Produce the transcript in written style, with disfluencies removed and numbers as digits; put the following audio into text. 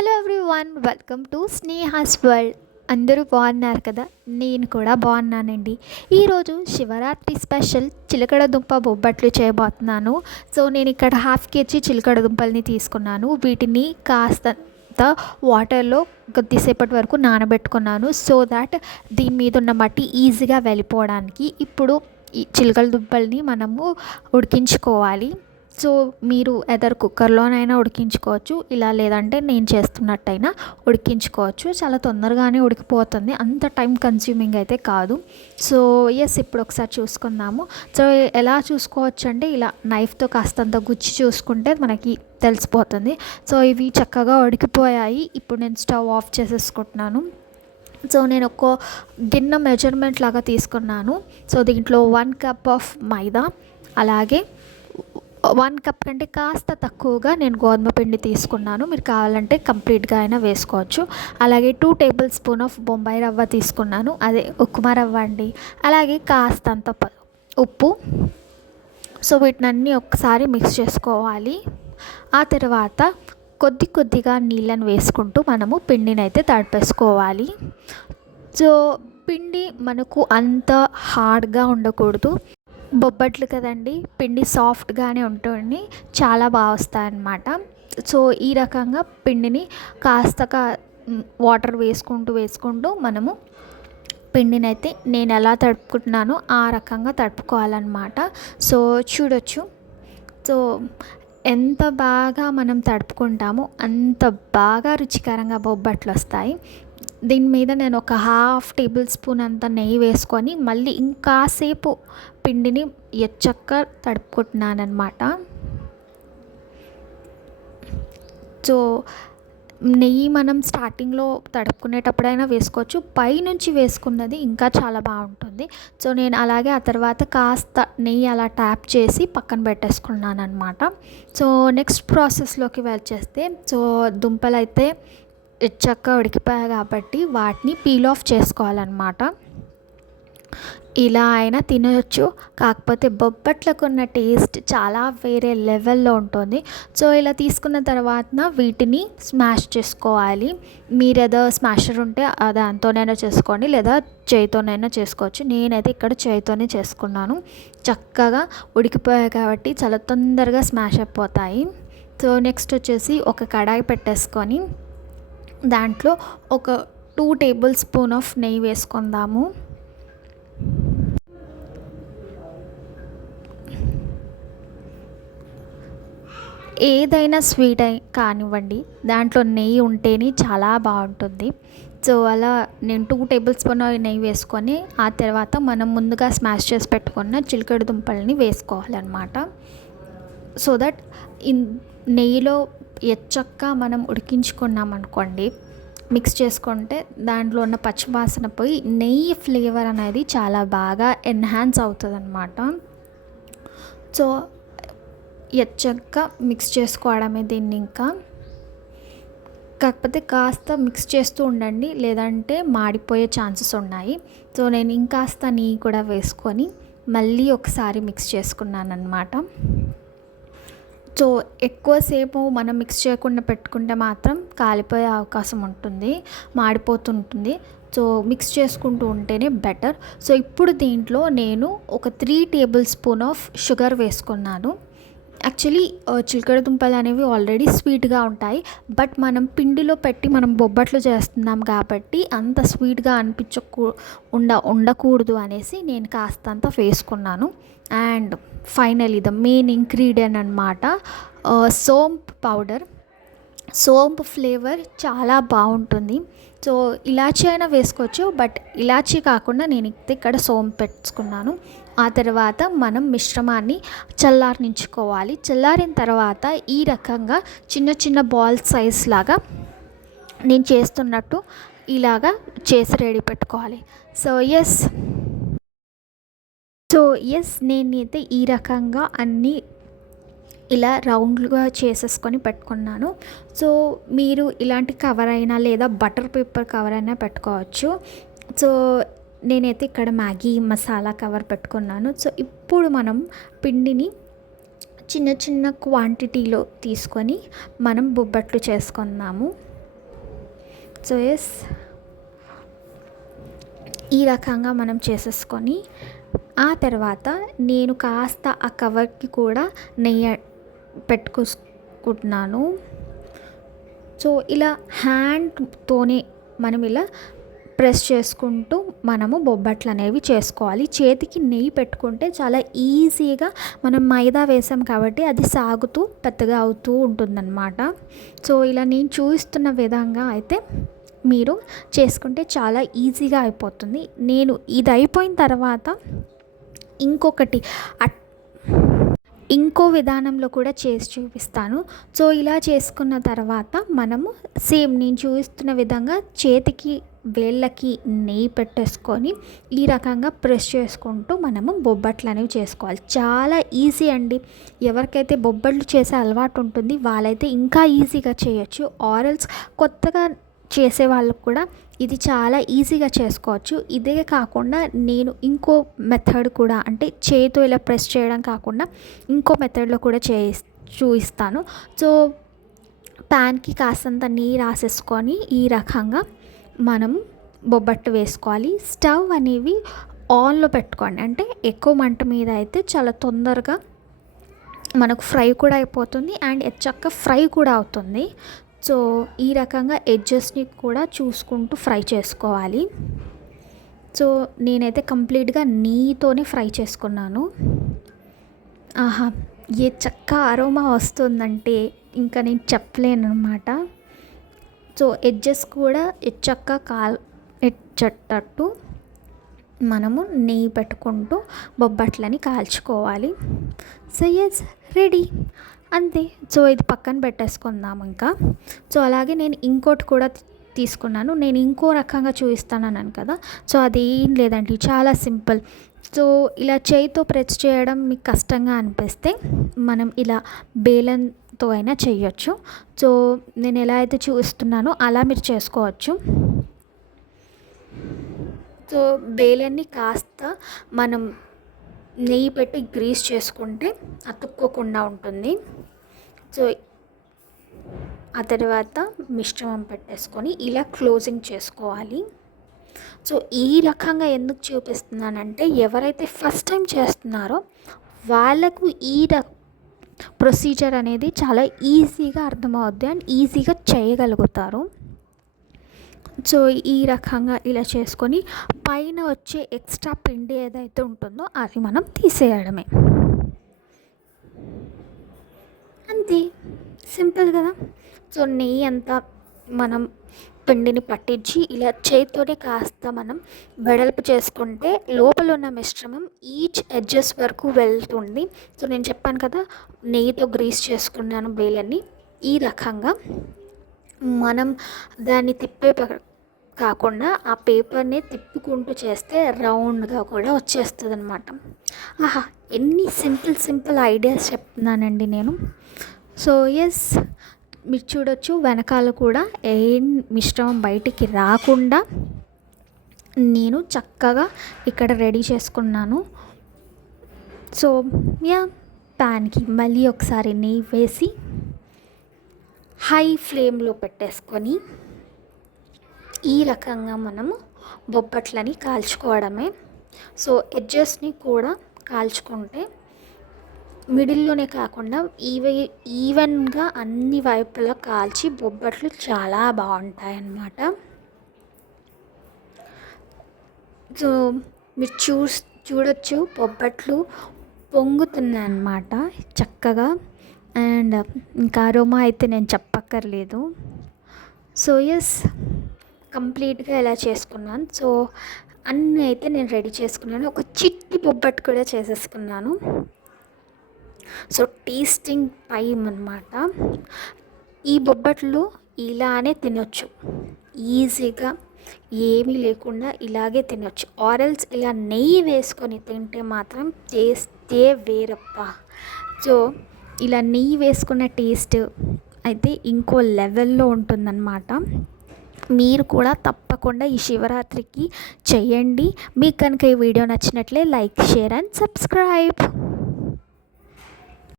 Hello everyone, welcome to Sneha's world. అందరూ బాగున్నారు కదా? నేను కూడా బాగున్నానండి. ఈరోజు శివరాత్రి స్పెషల్ చిలకడ దుంప బొబ్బట్లు చేయబోతున్నాను. సో నేను ఇక్కడ హాఫ్ కేజీ చిలకడ దుంపల్ని తీసుకున్నాను. వీటిని కాస్తంత వాటర్లో కొద్దిసేపటి వరకు నానబెట్టుకున్నాను, సో దాట్ దీని మీద ఉన్న మట్టి ఈజీగా వెళ్ళిపోవడానికి. ఇప్పుడు ఈ చిలకడ దుంపల్ని మనము ఉడికించుకోవాలి. సో మీరు ఎదర్ కుక్కర్లోనైనా ఉడికించుకోవచ్చు, ఇలా లేదంటే నేను చేస్తున్నట్టయినా ఉడికించుకోవచ్చు. చాలా తొందరగానే ఉడికిపోతుంది, అంత టైం కన్స్యూమింగ్ అయితే కాదు. సో ఇప్పుడు ఒకసారి చూసుకుందాము. సో ఎలా చూసుకోవచ్చు అంటే ఇలా నైఫ్తో కాస్తంత గుచ్చి చూసుకుంటే మనకి తెలిసిపోతుంది. సో ఇవి చక్కగా ఉడికిపోయాయి. ఇప్పుడు నేను స్టవ్ ఆఫ్ చేసేసుకుంటున్నాను. సో నేను ఒక గిన్నె మెజర్మెంట్ లాగా తీసుకున్నాను. సో దీంట్లో 1 కప్ ఆఫ్ మైదా, అలాగే 1 కప్ కంటే కాస్త తక్కువగా నేను గోధుమ పిండి తీసుకున్నాను. మీరు కావాలంటే కంప్లీట్గా అయినా వేసుకోవచ్చు. అలాగే 2 టేబుల్ స్పూన్ ఆఫ్ బొంబాయి రవ్వ తీసుకున్నాను, అదే ఉప్మా రవ్వ అండి. అలాగే కాస్తంత ఉప్పు. సో వీటినన్నీ ఒకసారి మిక్స్ చేసుకోవాలి. ఆ తర్వాత కొద్దిగా నీళ్ళని వేసుకుంటూ మనము పిండిని అయితే తడిపేసుకోవాలి. సో పిండి మనకు అంత హార్డ్గా ఉండకూడదు, బొబ్బట్లు కదండి, పిండి సాఫ్ట్గానే ఉంటుంది, చాలా బాగా వస్తాయన్నమాట. సో ఈ రకంగా పిండిని కాస్త వాటర్ వేసుకుంటూ మనము పిండిని అయితే నేను ఎలా తడుపుకుంటున్నానో ఆ రకంగా తడుపుకోవాలన్నమాట. సో చూడొచ్చు. సో ఎంత బాగా మనం తడుపుకుంటామో అంత బాగా రుచికరంగా బొబ్బట్లు వస్తాయి. దీని మీద నేను ఒక హాఫ్ టేబుల్ స్పూన్ అంత నెయ్యి వేసుకొని మళ్ళీ ఇంకాసేపు పిండిని ఎచ్చక్క తడుపుకుంటున్నాను అనమాట. సో నెయ్యి మనం స్టార్టింగ్లో తడుపుకునేటప్పుడైనా వేసుకోవచ్చు, పైనుంచి వేసుకున్నది ఇంకా చాలా బాగుంటుంది. సో నేను అలాగే ఆ తర్వాత కాస్త నెయ్యి అలా ట్యాప్ చేసి పక్కన పెట్టేసుకున్నాను అనమాట. సో నెక్స్ట్ ప్రాసెస్లోకి వచ్చేస్తే, సో దుంపలు అయితే చక్కగా ఉడికిపోయాయి కాబట్టి వాటిని పీల్ ఆఫ్ చేసుకోవాలన్నమాట. ఇలా అయినా తినవచ్చు, కాకపోతే బొబ్బట్లకు ఉన్న టేస్ట్ చాలా వేరే లెవెల్లో ఉంటుంది. సో ఇలా తీసుకున్న తర్వాత వీటిని స్మాష్ చేసుకోవాలి. మీరు ఏదో స్మాషర్ ఉంటే దాంతోనైనా చేసుకోండి, లేదా చేయితోనైనా చేసుకోవచ్చు. నేనైతే ఇక్కడ చేయితోనే చేసుకున్నాను. చక్కగా ఉడికిపోయాయి కాబట్టి చాలా తొందరగా స్మాష్ అయిపోతాయి. సో నెక్స్ట్ వచ్చేసి ఒక కడాయి పెట్టేసుకొని దాంట్లో ఒక 2 టేబుల్ స్పూన్ ఆఫ్ నెయ్యి వేసుకుందాము. ఏదైనా స్వీట్ కానివ్వండి, దాంట్లో నెయ్యి ఉంటేనే చాలా బాగుంటుంది. సో అలా నేను 2 టేబుల్ స్పూన్ నెయ్యి వేసుకొని ఆ తర్వాత మనం ముందుగా స్మాష్ చేసి పెట్టుకున్న చిలకడ దుంపల్ని వేసుకోవాలన్నమాట. సో దట్ నెయ్యిలో ఎచ్చక్క మనం ఉడికించుకున్నాం అనుకోండి, మిక్స్ చేసుకుంటే దాంట్లో ఉన్న పచ్చివాసన పోయి నెయ్యి ఫ్లేవర్ అనేది చాలా బాగా ఎన్హాన్స్ అవుతుంది అన్నమాట. సో ఎచ్చక్క మిక్స్ చేసుకోవడమే దీన్ని. ఇంకా కాకపోతే కాస్త మిక్స్ చేస్తూ ఉండండి, లేదంటే మాడిపోయే ఛాన్సెస్ ఉన్నాయి. సో నేను ఇంకాస్త నెయ్యి కూడా వేసుకొని మళ్ళీ ఒకసారి మిక్స్ చేసుకున్నాను అన్నమాట. సో ఎక్కువసేపు మనం మిక్స్ చేయకుండా పెట్టుకుంటే మాత్రం కాలిపోయే అవకాశం ఉంటుంది, మాడిపోతుంటుంది. సో మిక్స్ చేసుకుంటూ ఉంటేనే బెటర్. సో ఇప్పుడు దీంట్లో నేను ఒక 3 టేబుల్ స్పూన్ ఆఫ్ షుగర్ వేసుకున్నాను. యాక్చువల్లీ చిలకడ దుంపలు అనేవి ఆల్రెడీ స్వీట్గా ఉంటాయి, బట్ మనం పిండిలో పెట్టి మనం బొబ్బట్లు చేస్తున్నాం కాబట్టి అంత స్వీట్గా ఉండకూడదు అనేసి నేను కాస్తంత వేసుకున్నాను. And finally the main ingredient అనమాట, సోంపు పౌడర్. సోంపు ఫ్లేవర్ చాలా బాగుంటుంది. సో ఇలాచీ అయినా వేసుకోవచ్చు, బట్ ఇలాచీ కాకుండా నేను ఇక్కడ సోంపు పెట్టుకున్నాను. ఆ తర్వాత మనం మిశ్రమాన్ని చల్లారనించుకోవాలి. చల్లారిన తర్వాత ఈ రకంగా చిన్న బాల్ సైజ్ లాగా నేను చేస్తున్నట్టు ఇలాగా చేసి రెడీ పెట్టుకోవాలి. సో నేనైతే ఈ రకంగా అన్నీ ఇలా రౌండ్గా చేసేసుకొని పెట్టుకున్నాను. సో మీరు ఇలాంటి కవర్ అయినా లేదా బటర్ పేపర్ కవర్ అయినా పెట్టుకోవచ్చు. సో నేనైతే ఇక్కడ మ్యాగీ మసాలా కవర్ పెట్టుకున్నాను. సో ఇప్పుడు మనం పిండిని చిన్న క్వాంటిటీలో తీసుకొని మనం బొబ్బట్లు చేసుకుందాము. సో ఎస్, ఈ రకంగా మనం చేసేసుకొని ఆ తర్వాత నేను కాస్త ఆ కవర్కి కూడా నెయ్యి పెట్టుకుంటున్నాను. సో ఇలా హ్యాండ్తోనే మనం ఇలా ప్రెస్ చేసుకుంటూ మనము బొబ్బట్లు అనేవి చేసుకోవాలి. చేతికి నెయ్యి పెట్టుకుంటే చాలా ఈజీగా, మనం మైదా వేసాం కాబట్టి అది సాగుతూ పెద్దగా అవుతూ ఉంటుందన్నమాట. సో ఇలా నేను చూపిస్తున్న విధంగా అయితే మీరు చేసుకుంటే చాలా ఈజీగా అయిపోతుంది. నేను ఇది అయిపోయిన తర్వాత ఇంకొకటి ఇంకో విధానంలో కూడా చేసి చూపిస్తాను. సో ఇలా చేసుకున్న తర్వాత మనము సేమ్ నేను చూపిస్తున్న విధంగా చేతికి వేళ్ళకి నెయ్యి పెట్టేసుకొని ఈ రకంగా ప్రెస్ చేసుకుంటూ మనము బొబ్బట్లు అనేవి చేసుకోవాలి. చాలా ఈజీ అండి. ఎవరికైతే బొబ్బట్లు చేసే అలవాటు ఉంటుంది వాళ్ళైతే ఇంకా ఈజీగా చేయొచ్చు. ఆరల్స్ కొత్తగా చేసే వాళ్ళకు కూడా ఇది చాలా ఈజీగా చేసుకోవచ్చు. ఇదే కాకుండా నేను ఇంకో మెథడ్ కూడా, అంటే చేతితో ఇలా ప్రెస్ చేయడం కాకుండా ఇంకో మెథడ్లో కూడా చూపిస్తాను. సో ప్యాన్కి కాస్తంత నీరు రాసేసుకొని ఈ రకంగా మనం బొబ్బట్టు వేసుకోవాలి. స్టవ్ అనేవి ఆన్లో పెట్టుకోండి, అంటే ఎక్కువ మంట మీద అయితే చాలా తొందరగా మనకు ఫ్రై కూడా అయిపోతుంది అండ్ చక్కగా ఫ్రై కూడా అవుతుంది. సో ఈ రకంగా ఎడ్జెస్ని కూడా చూసుకుంటూ ఫ్రై చేసుకోవాలి. సో నేనైతే కంప్లీట్గా నెయ్యితోనే ఫ్రై చేసుకున్నాను. ఆహా, ఏ చక్క అరోమా వస్తుందంటే ఇంకా నేను చెప్పలేను అనమాట. సో ఎడ్జెస్ కూడా చక్కగా ఎచ్చేటట్టు మనము నెయ్యి పెట్టుకుంటూ బొబ్బట్లని కాల్చుకోవాలి. సో ఎస్, రెడీ, అంతే. సో ఇది పక్కన పెట్టేసుకుందాం ఇంకా. సో అలాగే నేను ఇంకోటి కూడా తీసుకున్నాను. నేను ఇంకో రకంగా చూపిస్తానన్నాను కదా. సో అదేం లేదండి, చాలా సింపుల్. సో ఇలా చేయితో ప్రెస్ చేయడం మీకు కష్టంగా అనిపిస్తే మనం ఇలా బేలన్తో అయినా చేయొచ్చు. సో నేను ఎలా అయితే చూపిస్తున్నానో అలా మీరు చేసుకోవచ్చు. సో బేలన్ని కాస్త మనం నెయ్యి పెట్టి గ్రీస్ చేసుకుంటే అతుక్కోకుండా ఉంటుంది. సో ఆ తర్వాత మిశ్రమం పెట్టేసుకొని ఇలా క్లోజింగ్ చేసుకోవాలి. సో ఈ రకంగా ఎందుకు చూపిస్తున్నానంటే ఎవరైతే ఫస్ట్ టైం చేస్తున్నారో వాళ్ళకు ఈ ప్రొసీజర్ అనేది చాలా ఈజీగా అర్థమవుద్ది అండ్ ఈజీగా చేయగలుగుతారు. సో ఈ రకంగా ఇలా చేసుకొని పైన వచ్చే ఎక్స్ట్రా పిండి ఏదైతే ఉంటుందో అది మనం తీసేయడమే. అంతే, సింపుల్ కదా. సో నెయ్యి అంతా మనం పిండిని పట్టించి ఇలా చేతితోనే కాస్త మనం వెడల్పు చేసుకుంటే లోపల ఉన్న మిశ్రమం ఈచ్ ఎడ్జెస్ వరకు వెళ్తుంది. సో నేను చెప్పాను కదా, నెయ్యితో గ్రీస్ చేసుకున్నాను బేలన్ని. ఈ రకంగా మనం దాన్ని తిప్పే కాకుండా ఆ పేపర్ని తిప్పుకుంటూ చేస్తే రౌండ్గా కూడా వచ్చేస్తుంది అనమాట. ఆహా, ఎన్ని సింపుల్ ఐడియాస్ చెప్తున్నానండి నేను. సో ఎస్, మీరు చూడొచ్చు వెనకాల కూడా ఏం మిశ్రమం బయటికి రాకుండా నేను చక్కగా ఇక్కడ రెడీ చేసుకున్నాను. సో యా, ప్యాన్కి మళ్ళీ ఒకసారి నెయ్యి వేసి హై ఫ్లేమ్లో పెట్టేసుకొని ఈ రకంగా మనము బొబ్బట్లని కాల్చుకోవడమే. సో ఎడ్జెస్ని కూడా కాల్చుకుంటే మిడిల్లోనే కాకుండా ఈవెన్గా అన్ని వైపులా కాల్చి బొబ్బట్లు చాలా బాగుంటాయి అన్నమాట. సో మీరు చూడొచ్చు బొబ్బట్లు పొంగుతున్నాయి అన్నమాట చక్కగా. అండ్ ఇంకా అరోమా అయితే నేను చెప్పక్కర్లేదు. సో ఎస్, కంప్లీట్గా ఎలా చేసుకున్నాను. సో అన్నీ అయితే నేను రెడీ చేసుకున్నాను. ఒక చిట్టి బొబ్బట్టు కూడా చేసేసుకున్నాను. సో టేస్టింగ్ టైం అన్నమాట. ఈ బొబ్బట్లు ఇలానే తినొచ్చు ఈజీగా, ఏమీ లేకుండా ఇలాగే తినొచ్చు. ఆరల్స్ ఇలా నెయ్యి వేసుకొని తింటే మాత్రం టేస్టే వేరప్ప. సో ఇలా నెయ్యి వేసుకున్న టేస్ట్ అయితే ఇంకో లెవెల్లో ఉంటుందన్నమాట. మీరు కూడా తప్పకుండా ఈ శివరాత్రికి చేయండి. మీకు కనుక ఈ వీడియో నచ్చినట్లే లైక్, షేర్ అండ్ సబ్స్క్రైబ్.